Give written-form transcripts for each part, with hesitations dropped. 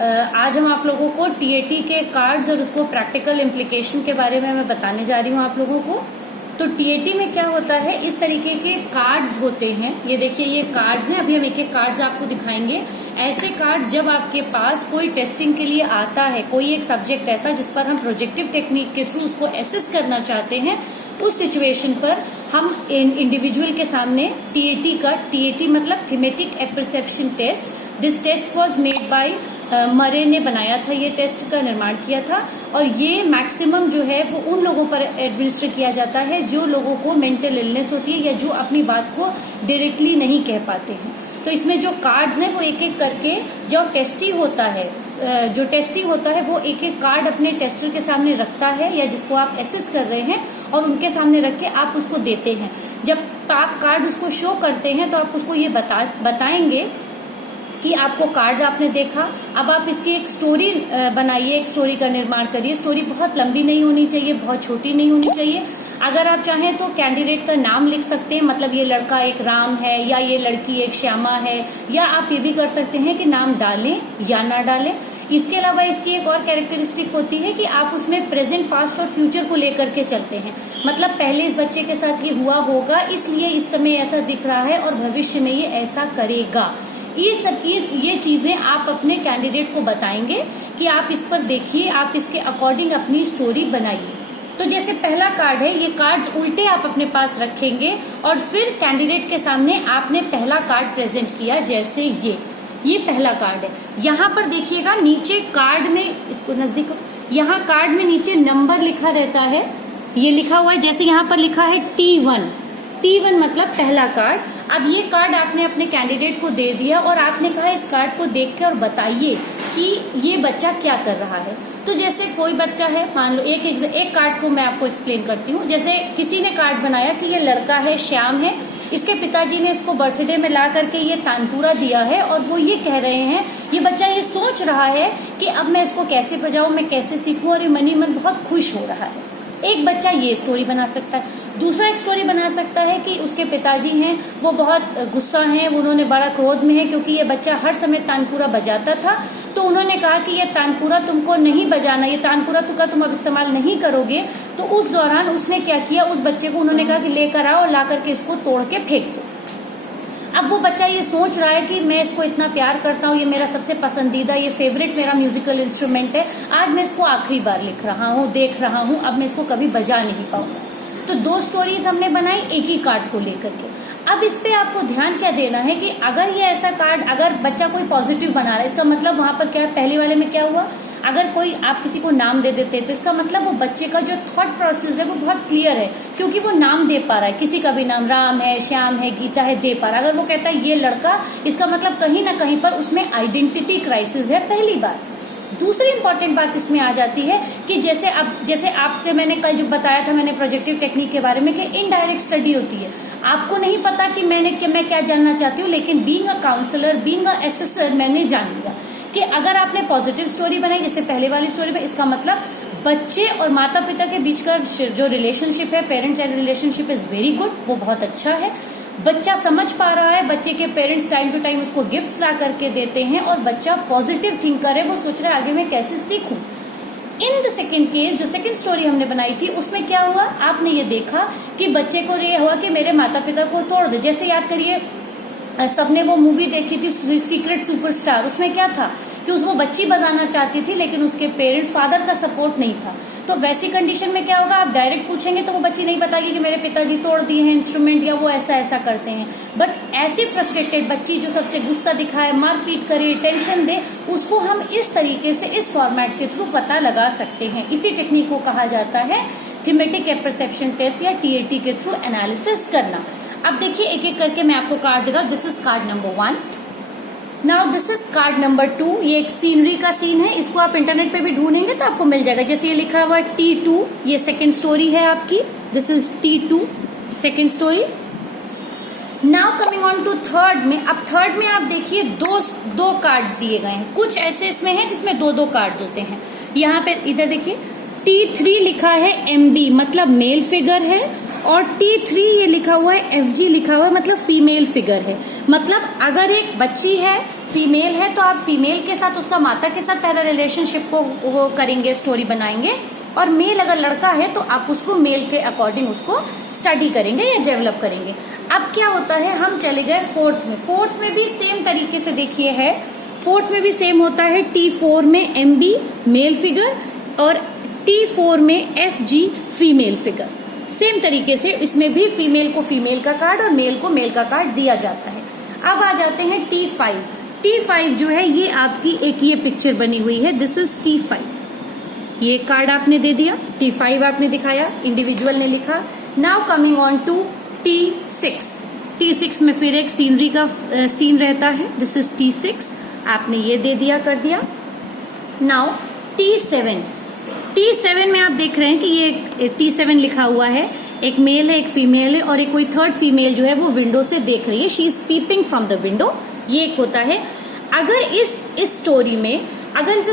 आज हम आप लोगों को टीएटी के कार्ड्स और उसको प्रैक्टिकल इम्प्लीकेशन के बारे में मैं बताने जा रही हूँ आप लोगों को। तो टीएटी में क्या होता है, इस तरीके के कार्ड्स होते हैं। ये देखिए, ये कार्ड्स हैं। अभी हम एक एक कार्ड्स आपको दिखाएंगे। ऐसे कार्ड जब आपके पास कोई टेस्टिंग के लिए आता है, कोई एक सब्जेक्ट ऐसा जिस पर हम प्रोजेक्टिव टेक्निक के थ्रू उसको एसेस करना चाहते हैं, उस सिचुएशन पर हम इंडिविजुअल के सामने टीएटी मतलब thematic apperception test, this test was made by Murray ने बनाया था, ये टेस्ट का निर्माण किया था। और ये मैक्सिमम जो है वो उन लोगों पर एडमिनिस्टर किया जाता है जो लोगों को मेंटल इलनेस होती है या जो अपनी बात को डायरेक्टली नहीं कह पाते हैं। तो इसमें जो कार्ड्स हैं वो एक एक करके जो टेस्टी होता है वो एक एक कार्ड अपने टेस्टर के सामने रखता है या जिसको आप एसेस कर रहे हैं और उनके सामने रख के आप उसको देते हैं। जब आप कार्ड उसको शो करते हैं तो आप उसको ये बताएंगे कि आपको कार्ड आपने देखा, अब आप इसकी एक स्टोरी बनाइए, एक स्टोरी का निर्माण करिए। स्टोरी बहुत लंबी नहीं होनी चाहिए, बहुत छोटी नहीं होनी चाहिए। अगर आप चाहें तो कैंडिडेट का नाम लिख सकते हैं, मतलब ये लड़का एक राम है या ये लड़की एक श्यामा है, या आप ये भी कर सकते हैं कि नाम डालें या ना डालें। इसके अलावा इसकी एक और कैरेक्टरिस्टिक होती है कि आप उसमें प्रेजेंट, पास्ट और फ्यूचर को लेकर के चलते हैं। मतलब पहले इस बच्चे के साथ ये हुआ होगा, इसलिए इस समय ऐसा दिख रहा है और भविष्य में ये ऐसा करेगा। ये चीजें आप अपने कैंडिडेट को बताएंगे कि आप इस पर देखिए, आप इसके अकॉर्डिंग अपनी स्टोरी बनाइए। तो जैसे पहला कार्ड है, ये कार्ड्स उल्टे आप अपने पास रखेंगे और फिर कैंडिडेट के सामने आपने पहला कार्ड प्रेजेंट किया। जैसे ये पहला कार्ड है। यहाँ पर देखिएगा नीचे कार्ड में, इसको नजदीक, यहाँ कार्ड में नीचे नंबर लिखा रहता है, ये लिखा हुआ है। जैसे यहाँ पर लिखा है T1 मतलब पहला कार्ड। अब ये कार्ड आपने अपने कैंडिडेट को दे दिया और आपने कहा इस कार्ड को देख के और बताइए कि ये बच्चा क्या कर रहा है। तो जैसे कोई बच्चा है, मान लो एक कार्ड को मैं आपको एक्सप्लेन करती हूँ। जैसे किसी ने कार्ड बनाया कि ये लड़का है, श्याम है, इसके पिताजी ने इसको बर्थडे में ला करके ये तानपुरा दिया है और वो ये कह रहे हैं, ये बच्चा ये सोच रहा है कि अब मैं इसको कैसे बजाऊं, मैं कैसे सीखूं, और ये मन बहुत खुश हो रहा है। एक बच्चा ये स्टोरी बना सकता है। दूसरा एक स्टोरी बना सकता है कि उसके पिताजी हैं, वो बहुत गुस्सा हैं, उन्होंने बड़ा क्रोध में है क्योंकि ये बच्चा हर समय तानपुरा बजाता था। तो उन्होंने कहा कि ये तानपुरा तुमको नहीं बजाना, ये तानपुरा का तुम अब इस्तेमाल नहीं करोगे। तो उस दौरान उसने क्या किया, उस बच्चे को उन्होंने कहा कि लेकर आओ और ला करके इसको तोड़ के फेंक दो। अब वो बच्चा ये सोच रहा है कि मैं इसको इतना प्यार करता हूँ, ये मेरा सबसे पसंदीदा, ये फेवरेट मेरा म्यूजिकल इंस्ट्रूमेंट है, आज मैं इसको आखिरी बार लिख रहा हूँ, देख रहा हूँ, अब मैं इसको कभी बजा नहीं पाऊंगा। तो दो स्टोरीज हमने बनाई एक ही कार्ड को लेकर के। अब इस पे आपको ध्यान क्या देना है कि अगर ये ऐसा कार्ड, अगर बच्चा कोई पॉजिटिव बना रहा है, इसका मतलब वहां पर क्या है, पहले वाले में क्या हुआ, अगर कोई आप किसी को नाम दे देते तो इसका मतलब वो बच्चे का जो थॉट प्रोसेस है वो बहुत क्लियर है, क्योंकि वो नाम दे पा रहा है। किसी का भी नाम राम है, श्याम है, गीता है, दे पा रहा है। अगर वो कहता है ये लड़का, इसका मतलब कहीं ना कहीं पर उसमें आइडेंटिटी क्राइसिस है पहली बार। दूसरी इंपॉर्टेंट बात इसमें आ जाती है कि जैसे आपसे मैंने कल जो बताया था मैंने प्रोजेक्टिव टेक्निक के बारे में, कि इनडायरेक्ट स्टडी होती है। आपको नहीं पता कि मैं क्या जानना चाहती हूँ, लेकिन being a counsellor, being a assessor, मैंने जान लिया कि अगर आपने पॉजिटिव स्टोरी बनाई जैसे पहले वाली स्टोरी में, इसका मतलब बच्चे और माता पिता के बीच का जो रिलेशनशिप है, parent child relationship is very good, वो बहुत अच्छा है। बच्चा समझ पा रहा है, बच्चे के पेरेंट्स टाइम टू टाइम उसको गिफ्ट्स ला करके देते हैं और बच्चा पॉजिटिव थिंकर है, वो सोच रहा है आगे मैं कैसे सीखूं। इन द सेकेंड केस, जो सेकेंड स्टोरी हमने बनाई थी, उसमें क्या हुआ, आपने ये देखा कि बच्चे को ये हुआ कि मेरे माता पिता को तोड़ दो। जैसे याद करिए, सबने वो मूवी देखी थी सीक्रेट सुपरस्टार, उसमें क्या था कि उसको बच्ची बजाना चाहती थी लेकिन उसके पेरेंट्स, फादर का सपोर्ट नहीं था। तो वैसी कंडीशन में क्या होगा, आप डायरेक्ट पूछेंगे तो वो बच्ची नहीं बताएगी कि मेरे पिताजी तोड़ दिए हैं इंस्ट्रूमेंट या वो ऐसा करते हैं। बट ऐसी फ्रस्ट्रेटेड बच्ची जो सबसे गुस्सा दिखाए, मारपीट करे, टेंशन दे, उसको हम इस तरीके से इस फॉर्मेट के थ्रू पता लगा सकते हैं। इसी टेक्निक को कहा जाता है थीमेटिक एपरसेप्शन टेस्ट या टीएटी के थ्रू एनालिसिस करना। अब देखिए एक एक करके मैं आपको कार्ड देगा। This is called number 1। Now this is called number 2। ये एक सीनरी का सीन है, इसको आप इंटरनेट पे भी ढूंढेंगे तो आपको मिल जाएगा। जैसे ये लिखा हुआ T2, ये सेकेंड स्टोरी है आपकी। This is T2 second story. Now coming on to third में। अब थर्ड में आप देखिए दो कार्ड्स दिए गए हैं। कुछ ऐसे इसमें हैं जिसमें दो कार्ड्स होते हैं। यहाँ पे इधर देखिए T3 लिखा है MB, मतलब मेल फिगर है, और T3 ये लिखा हुआ है, FG लिखा हुआ है, मतलब फीमेल फिगर है। मतलब अगर एक बच्ची है, फीमेल है, तो आप फीमेल के साथ, उसका माता के साथ पहले रिलेशनशिप को वो करेंगे, स्टोरी बनाएंगे। और मेल अगर लड़का है तो आप उसको मेल के अकॉर्डिंग उसको स्टडी करेंगे या डेवलप करेंगे। अब क्या होता है, हम चले गए फोर्थ में। फोर्थ में भी सेम तरीके से देखिए है, फोर्थ में भी सेम होता है। T4 में MB मेल फिगर और T4 में FG फीमेल फिगर। सेम तरीके से इसमें भी फीमेल को फीमेल का कार्ड और मेल को मेल का कार्ड दिया जाता है। अब आ जाते हैं T5। T5 जो है ये आपकी एक ये पिक्चर बनी हुई है, दिस इज T5। ये कार्ड आपने दे दिया, T5 आपने दिखाया, इंडिविजुअल ने लिखा। Now coming on to T6। T6 में फिर एक सीनरी का सीन रहता है, दिस इज T6, आपने ये दे दिया, कर दिया। Now T7। T7 में आप देख रहे हैं कि ये T7 लिखा हुआ है, एक मेल है, एक फीमेल है, और एक कोई थर्ड फीमेल जो है वो विंडो से देख रही है, she is peeping from the window. ये एक होता है। अगर इस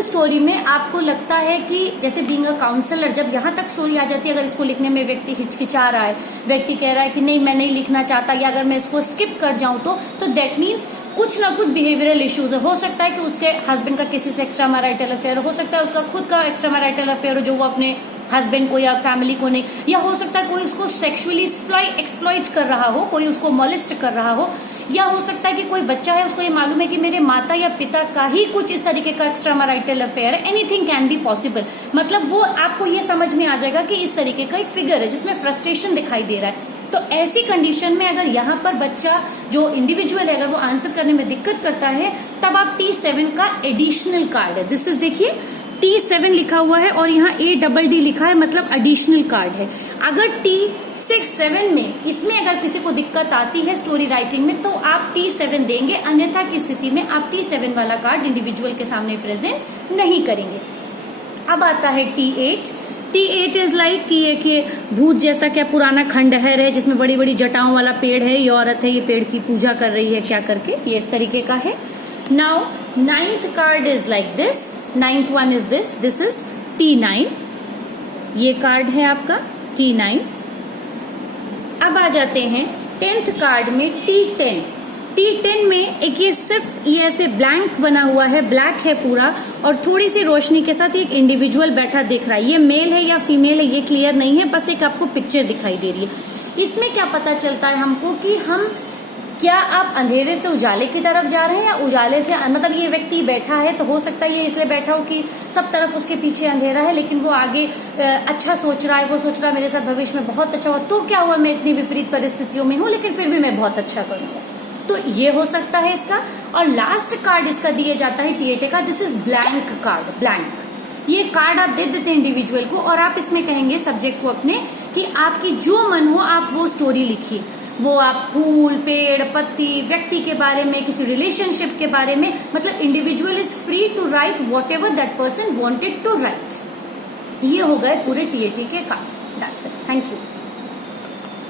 स्टोरी में आपको लगता है कि जैसे बीइंग अ काउंसलर, जब यहाँ तक स्टोरी आ जाती है, अगर इसको लिखने में व्यक्ति हिचकिचा रहा है, व्यक्ति कह रहा है कि नहीं मैं नहीं लिखना चाहता, या अगर मैं इसको स्किप कर जाऊं तो दैट मीन्स कुछ ना कुछ बिहेवियरल इश्यूज हो सकता है कि उसके हस्बैंड का किसी से एक्स्ट्रा मैरिटल अफेयर हो सकता है, उसका खुद का एक्स्ट्रा मैरिटल अफेयर हो जो वो अपने हस्बैंड को या फैमिली को नहीं, या हो सकता है कोई उसको सेक्सुअली एक्सप्लॉइट कर रहा हो, कोई उसको मोलिस्ट कर रहा हो, या हो सकता है कि कोई बच्चा है, उसको ये मालूम है कि मेरे माता या पिता का ही कुछ इस तरीके का एक्स्ट्रा मैरिटल अफेयर है। Anything can be possible. मतलब वो आपको ये समझ में आ जाएगा कि इस तरीके का एक फिगर है जिसमें फ्रस्ट्रेशन दिखाई दे रहा है। तो ऐसी कंडीशन में अगर यहाँ पर बच्चा जो इंडिविजुअल है, अगर वो आंसर करने में दिक्कत करता है, तब आप T7 का एडिशनल कार्ड है, दिस इज देखिए T7 लिखा हुआ है और यहाँ ADD लिखा है, मतलब एडिशनल कार्ड है। अगर T6-7 में इसमें अगर किसी को दिक्कत आती है स्टोरी राइटिंग में, तो आप T7 देंगे, अन्यथा की स्थिति में आप T7 वाला कार्ड इंडिविजुअल के सामने प्रेजेंट नहीं करेंगे। अब आता है T8। T8 इज लाइक कि एक भूत जैसा क्या पुराना खंडहर है जिसमें बड़ी बड़ी जटाओं वाला पेड़ है, ये औरत है, ये पेड़ की पूजा कर रही है क्या करके, ये इस तरीके का है। Now 9th card is like this, 9th one is this is T9। ये कार्ड है आपका T9। अब आ जाते हैं 10th कार्ड में T10। T10 में एक ये सिर्फ ये ऐसे ब्लैंक बना हुआ है, ब्लैक है पूरा, और थोड़ी सी रोशनी के साथ एक इंडिविजुअल बैठा दिख रहा है। ये मेल है या फीमेल है ये क्लियर नहीं है, बस एक आपको पिक्चर दिखाई दे रही है। इसमें क्या पता चलता है हमको कि हम क्या आप अंधेरे से उजाले की तरफ जा रहे हैं या उजाले से, मतलब ये व्यक्ति बैठा है तो हो सकता है ये इसलिए बैठा हो कि सब तरफ उसके पीछे अंधेरा है, लेकिन वो आगे अच्छा सोच रहा है, वो सोच रहा है मेरे साथ भविष्य में बहुत अच्छा हो, तो क्या हुआ मैं इतनी विपरीत परिस्थितियों में हूँ लेकिन फिर भी मैं बहुत अच्छा करूंगा, तो ये हो सकता है इसका। और लास्ट कार्ड इसका दिया जाता है T8 का, this is blank card, blank. ये कार्ड आप दे देते हैं इंडिविजुअल को और आप इसमें कहेंगे सब्जेक्ट को अपने कि आपकी जो मन हो आप वो स्टोरी लिखिए, वो आप फूल, पेड़, पत्ती, व्यक्ति के बारे में, किसी रिलेशनशिप के बारे में, मतलब individual is free to write whatever that person wanted to write. ये हो गए पूरे T8 के cards. That's it, thank you.